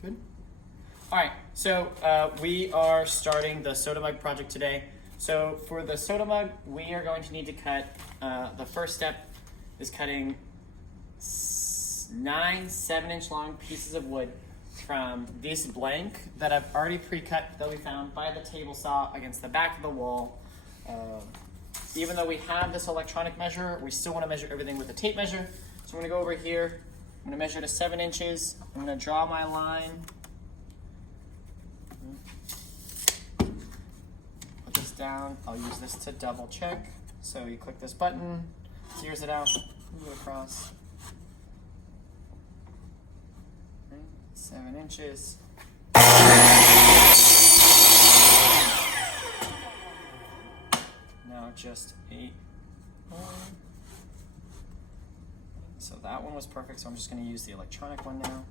Good. All right, so we are starting the soda mug project today. So for the soda mug, we are going to need to cut, the first step is cutting 9 7-inch long pieces of wood from this blank that I've already pre-cut that we found by the table saw against the back of the wall. Even though we have this electronic measure, we still want to measure everything with a tape measure. So I'm going to go over here. I'm going to measure to 7 inches. I'm going to draw my line. Put this down. I'll use this to double check. So you click this button, tears it out, move it across. 7 inches. Now just 8. So that one was perfect, so I'm just going to use the electronic one now.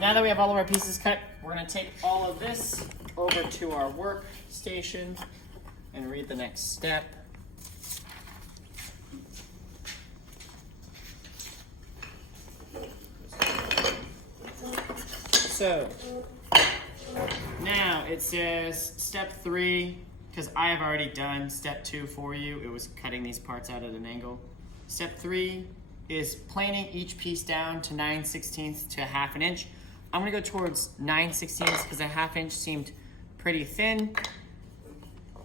Now that we have all of our pieces cut, we're going to take all of this over to our workstation and read the next step. So now it says step 3, because I have already done step 2 for you. It was cutting these parts out at an angle. Step 3 is planing each piece down to 9/16 to 1/2 inch. I'm gonna go towards 9/16 because a 1/2 inch seemed pretty thin.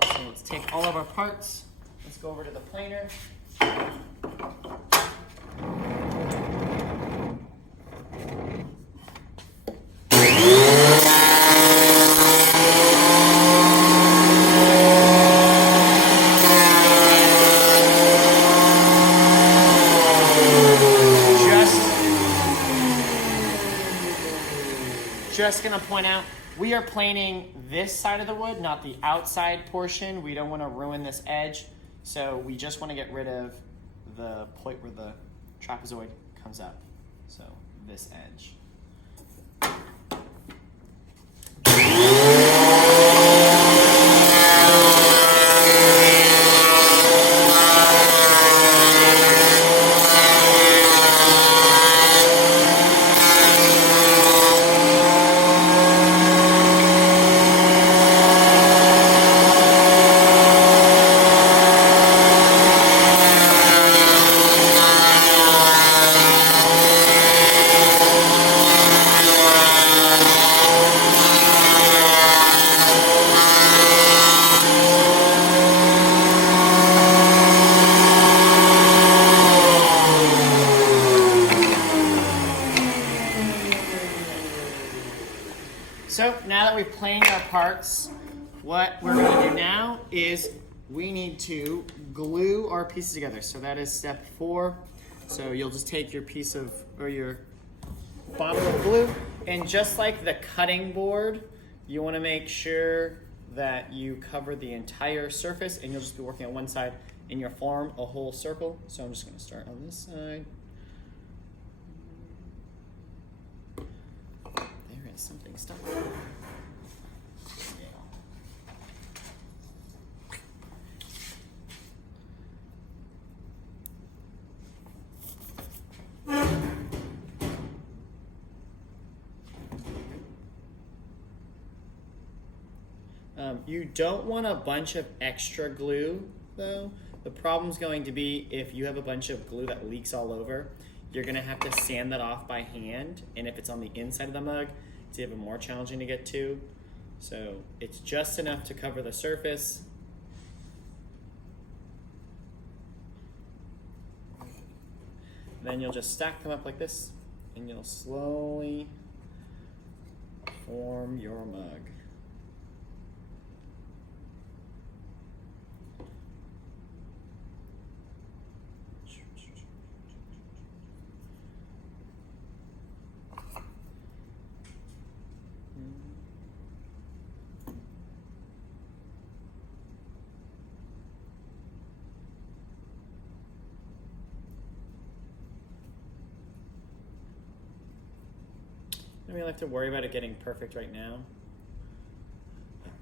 So let's take all of our parts. Let's go over to the planer. Just gonna point out, we are planing this side of the wood, not the outside portion. We don't wanna ruin this edge. So we just wanna get rid of the point where the trapezoid comes up. So this edge. So now that we've planed our parts, what we're going to do now is we need to glue our pieces together. So that is step 4. So you'll just take your piece of, or your bottle of glue, and just like the cutting board, you want to make sure that you cover the entire surface, and you'll just be working on one side and you'll form a whole circle. So I'm just going to start on this side. There is something stuck. You don't want a bunch of extra glue, though. The problem's going to be if you have a bunch of glue that leaks all over, you're going to have to sand that off by hand. And if it's on the inside of the mug, it's even more challenging to get to. So it's just enough to cover the surface. Then you'll just stack them up like this, and you'll slowly form your mug. I mean, I have to worry about it getting perfect right now.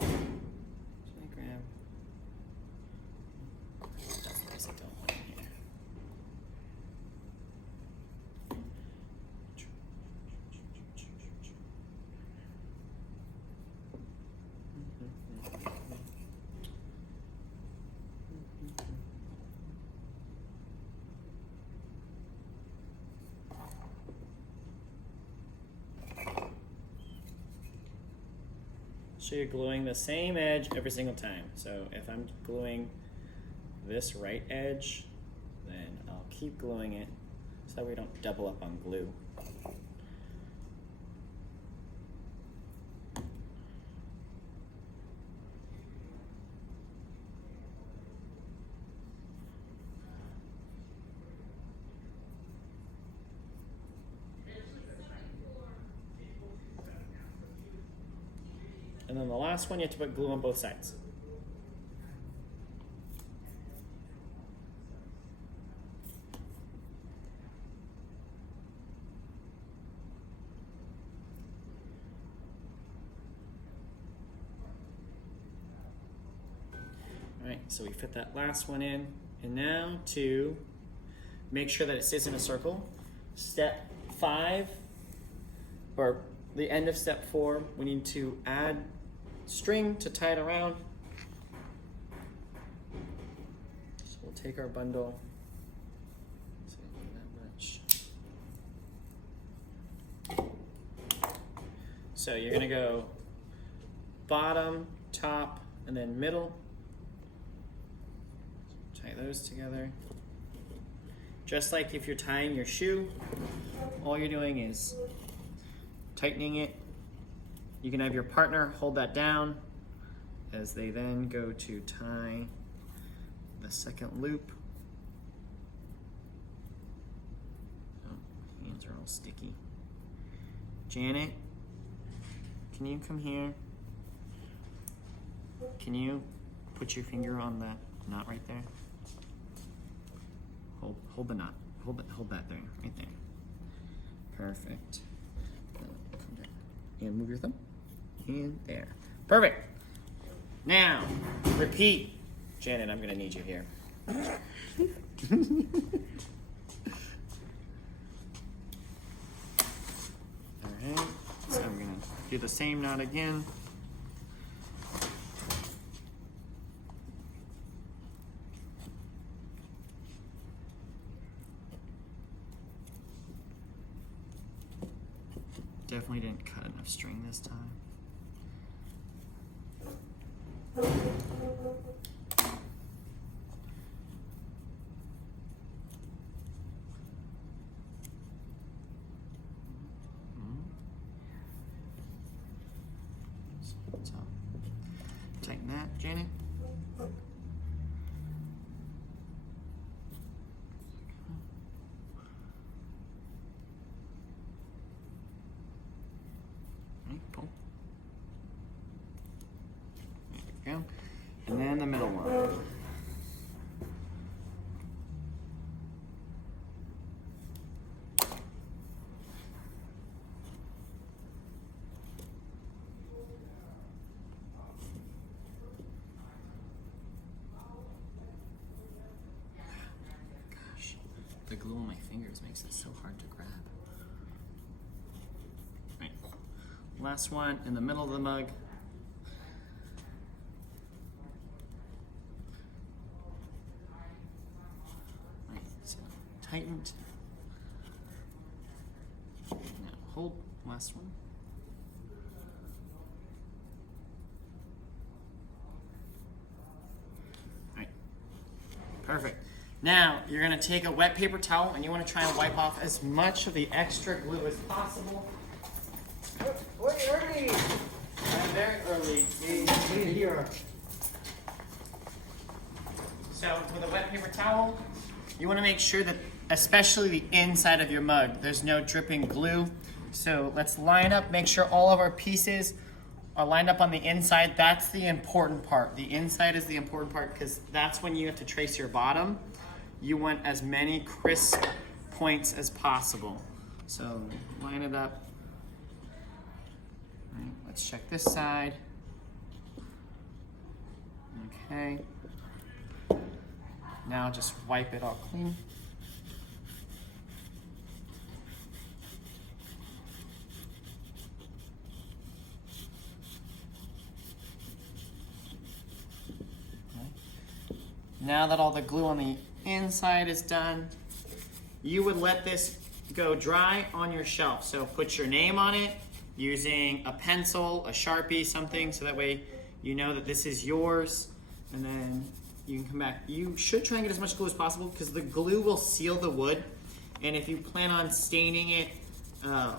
Should I grab? That's the piece I don't want in here. So you're gluing the same edge every single time. So if I'm gluing this right edge, then I'll keep gluing it so that we don't double up on glue. And then the last one, you have to put glue on both sides. All right, so we fit that last one in. And now to make sure that it stays in a circle, step 5, or the end of step 4, we need to add string to tie it around. So we'll take our bundle. That much. So you're gonna go bottom, top, and then middle. Tie those together. Just like if you're tying your shoe, all you're doing is tightening it. You can have your partner hold that down as they then go to tie the second loop. Oh, hands are all sticky. Janet, can you come here? Can you put your finger on that knot right there? Hold the knot. Hold that there, right there. Perfect. Come down. And move your thumb. And there. Perfect. Now, repeat. Janet, I'm gonna need you here. All right, so I'm gonna do the same knot again. Definitely didn't cut enough string this time. So, tighten that, Janet. Pull. There we go. And then the middle one. The glue on my fingers makes it so hard to grab. Right. Last one in the middle of the mug. Right, so tightened. Now hold, last one. Right, perfect. Now, you're gonna take a wet paper towel and you wanna try and wipe off as much of the extra glue as possible. Wait, early! I'm very early. Hey, here. So, with a wet paper towel, you wanna make sure that, especially the inside of your mug, there's no dripping glue. So let's line up, make sure all of our pieces are lined up on the inside. That's the important part. The inside is the important part because that's when you have to trace your bottom. You want as many crisp points as possible. So line it up. All right, let's check this side. Okay. Now just wipe it all clean. Now that all the glue on the inside is done, you would let this go dry on your shelf. So put your name on it using a pencil, a Sharpie, something, so that way you know that this is yours. And then you can come back. You should try and get as much glue as possible because the glue will seal the wood. And if you plan on staining it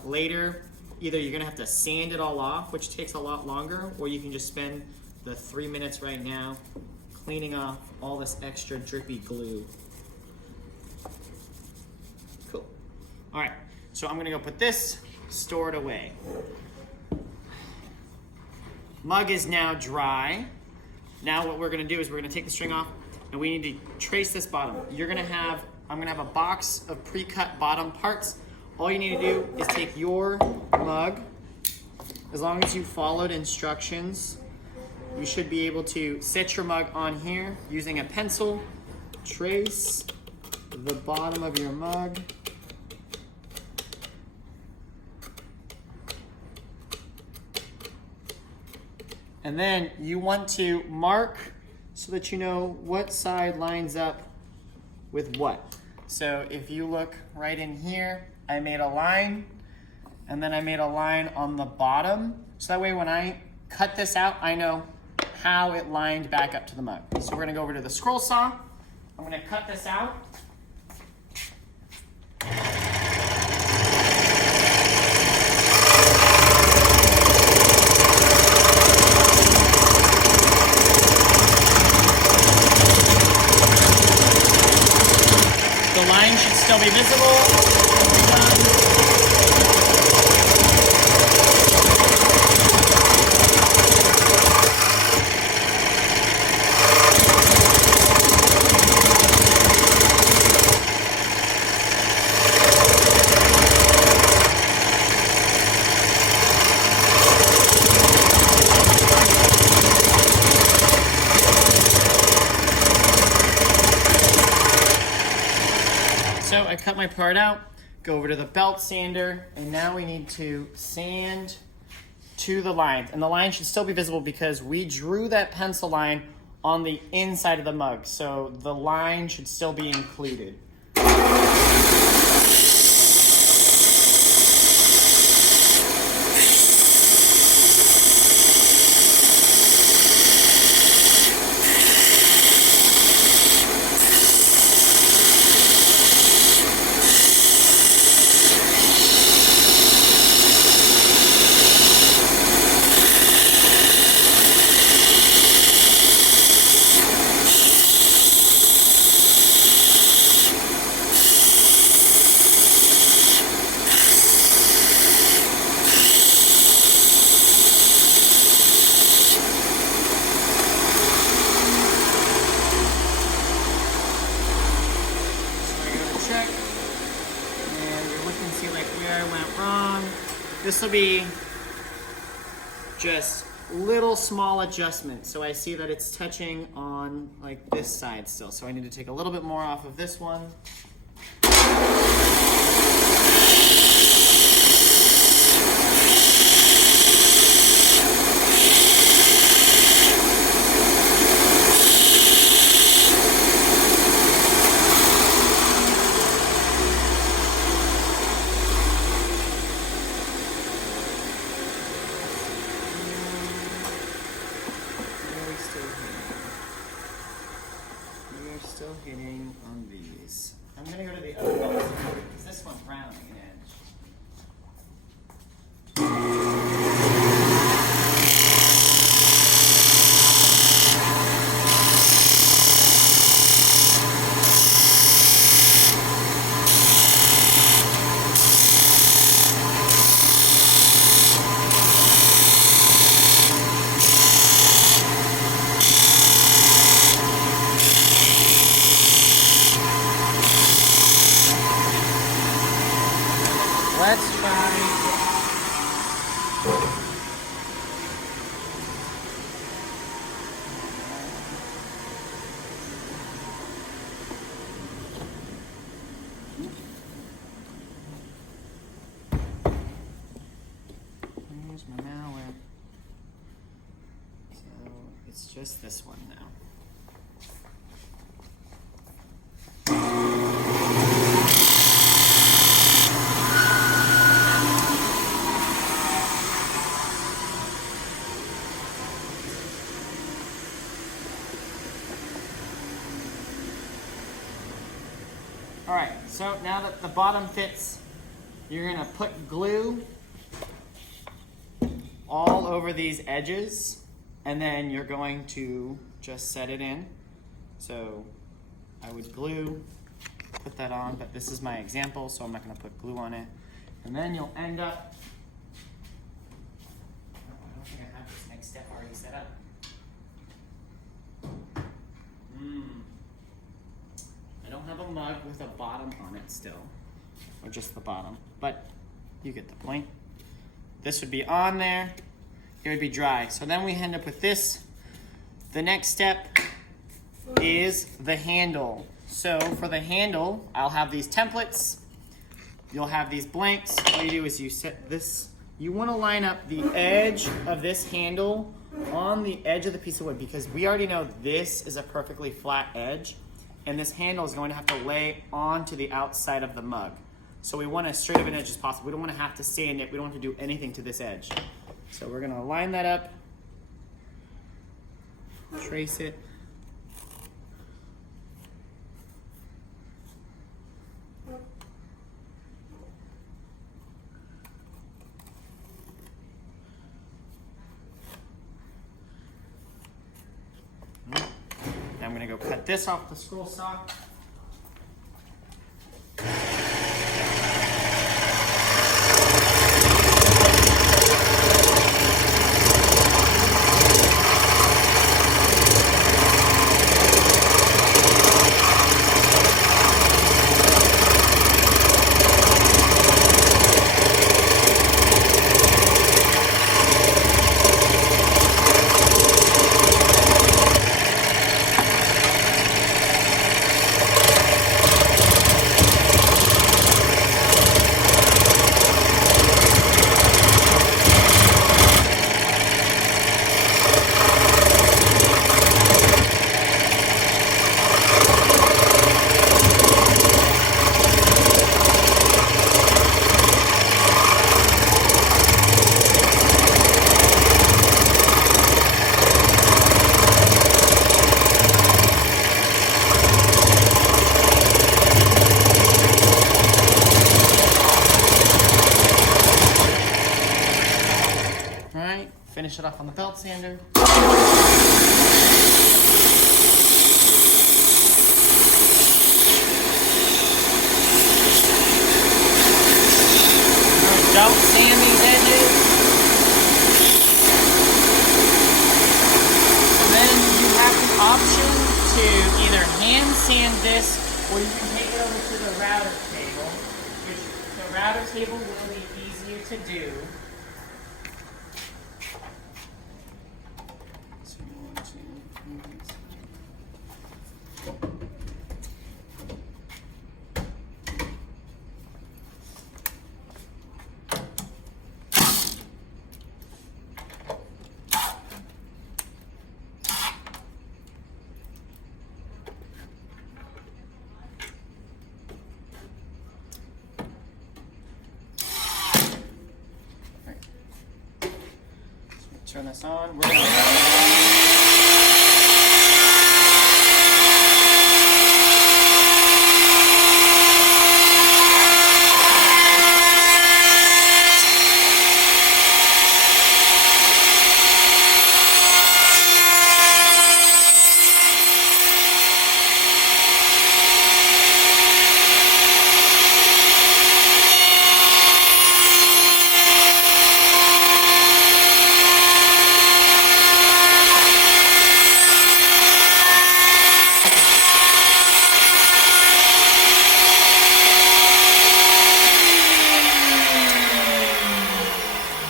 later, either you're gonna have to sand it all off, which takes a lot longer, or you can just spend the 3 minutes right now cleaning off all this extra drippy glue. Cool. All right, so I'm gonna go put this stored away. Mug is now dry. Now what we're gonna do is we're gonna take the string off and we need to trace this bottom. I'm gonna have a box of pre-cut bottom parts. All you need to do is take your mug, as long as you followed instructions, you should be able to set your mug on here using a pencil, trace the bottom of your mug. And then you want to mark so that you know what side lines up with what. So if you look right in here, I made a line and then I made a line on the bottom. So that way when I cut this out, I know how it lined back up to the mug. So we're gonna go over to the scroll saw. I'm gonna cut this out. The line should still be visible. So I cut my part out, go over to the belt sander, and now we need to sand to the lines. And the line should still be visible because we drew that pencil line on the inside of the mug. So the line should still be included. This will be just little small adjustments. So I see that it's touching on like this side still. So I need to take a little bit more off of this one. Still hitting on these. I'm gonna go to the other one because this one's rounding an edge. Let's try here's my mallet. So it's just this one now. All right, so now that the bottom fits, you're gonna put glue all over these edges, and then you're going to just set it in. So I would glue, put that on, but this is my example, so I'm not gonna put glue on it. And then you'll end up, I don't think I have this next step already set up. I don't have a mug with a bottom on it still, or just the bottom, but you get the point. This would be on there, it would be dry. So then we end up with this. The next step is the handle. So for the handle, I'll have these templates, you'll have these blanks. All you do is you set this, you wanna line up the edge of this handle on the edge of the piece of wood, because we already know this is a perfectly flat edge, and this handle is going to have to lay onto the outside of the mug. So we want as straight of an edge as possible. We don't want to have to sand it. We don't want to do anything to this edge. So we're going to line that up, trace it. I'm gonna go cut this off the scroll saw. Finish it off on the belt sander. Don't sand these edges. And then you have the option to either hand sand this, or you can take it over to the router table, which the router table will be easier to do. turn this on. We're gonna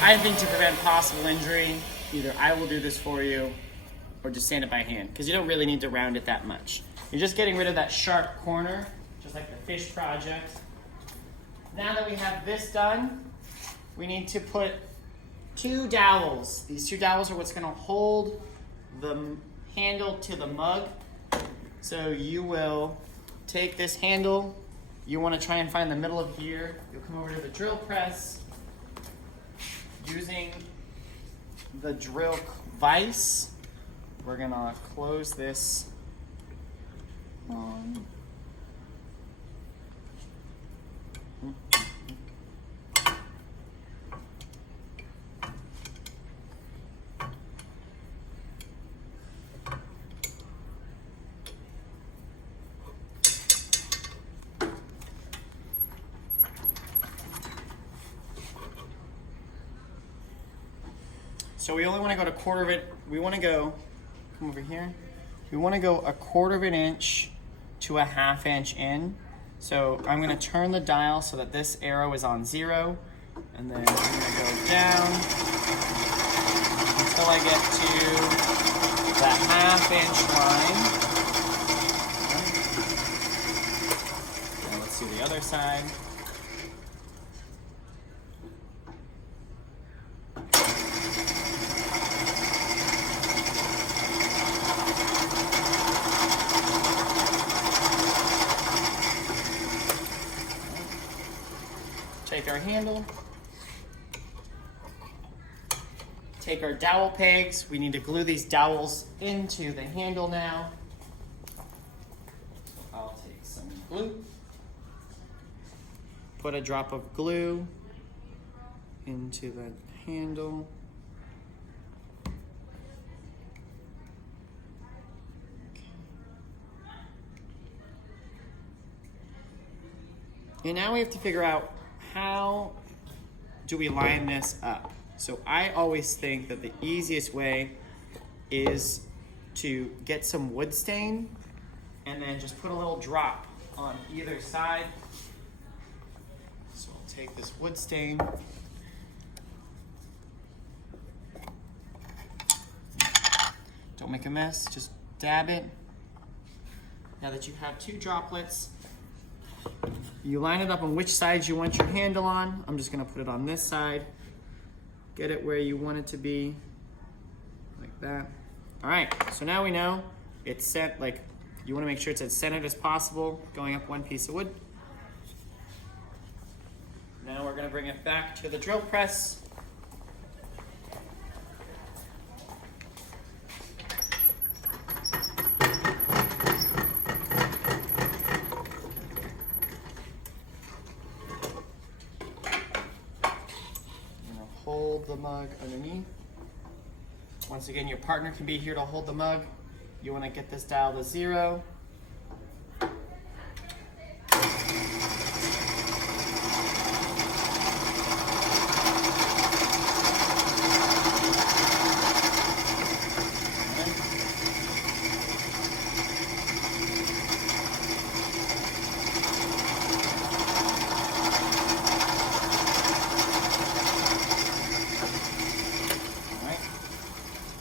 I think to prevent possible injury, either I will do this for you or just sand it by hand, because you don't really need to round it that much. You're just getting rid of that sharp corner, just like the fish project. Now that we have this done, we need to put 2 dowels. These 2 dowels are what's going to hold the handle to the mug. So you will take this handle, you want to try and find the middle of here. You'll come over to the drill press. Using the drill vise, we're gonna close this on. So we only want to go to quarter of it. We want to go, come over here. We want to go a quarter of an inch to a half inch in. So I'm going to turn the dial so that this arrow is on 0. And then I'm going to go down until I get to the half inch line. Now let's do the other side. Take our handle, take our dowel pegs. We need to glue these dowels into the handle now. So I'll take some glue, put a drop of glue into the handle. And now we have to figure out, how do we line this up? So I always think that the easiest way is to get some wood stain and then just put a little drop on either side. So I'll take this wood stain. Don't make a mess, just dab it. Now that you have 2 droplets, you line it up on which side you want your handle on. I'm just gonna put it on this side. Get it where you want it to be, like that. All right, so now we know it's set, like you wanna make sure it's as centered as possible, going up 1 piece of wood. Now we're gonna bring it back to the drill press. Hold the mug underneath. Once again, your partner can be here to hold the mug. You want to get this dial to 0.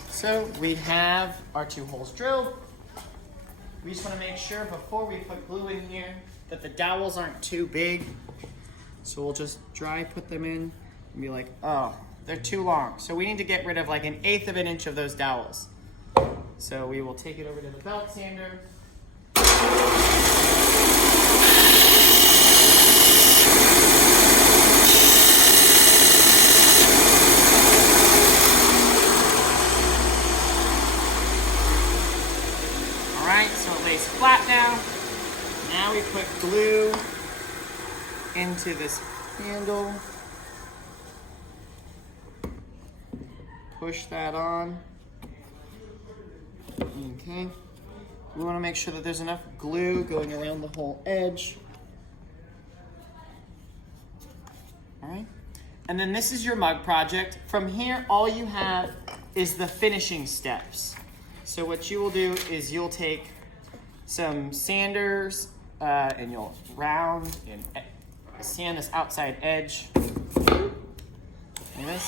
So we have our 2 holes drilled. We just want to make sure before we put glue in here that the dowels aren't too big. So we'll just dry put them in and be like, oh, they're too long. So we need to get rid of like 1/8 of an inch of those dowels. So we will take it over to the belt sander. glue into this handle. Push that on. Okay. We want to make sure that there's enough glue going around the whole edge. All right. And then this is your mug project. From here, all you have is the finishing steps. So what you will do is you'll take some sanders and you'll round and sand this outside edge. Like this.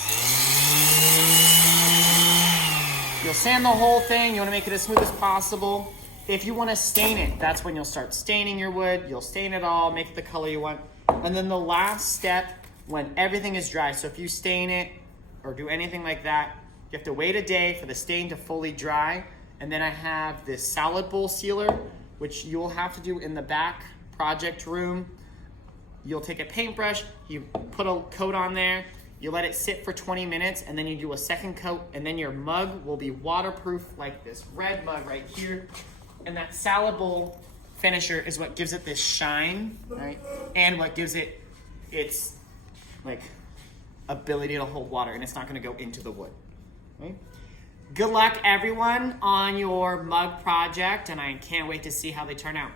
You'll sand the whole thing. You want to make it as smooth as possible. If you want to stain it, that's when you'll start staining your wood. You'll stain it all, make it the color you want. And then the last step, when everything is dry. So if you stain it or do anything like that, you have to wait a day for the stain to fully dry. And then I have this salad bowl sealer, which you'll have to do in the back project room. You'll take a paintbrush, you put a coat on there, you let it sit for 20 minutes, and then you do a second coat, and then your mug will be waterproof like this red mug right here. And that salad bowl finisher is what gives it this shine, right? And what gives it its like ability to hold water, and it's not gonna go into the wood, right? Good luck everyone on your mug project, and I can't wait to see how they turn out.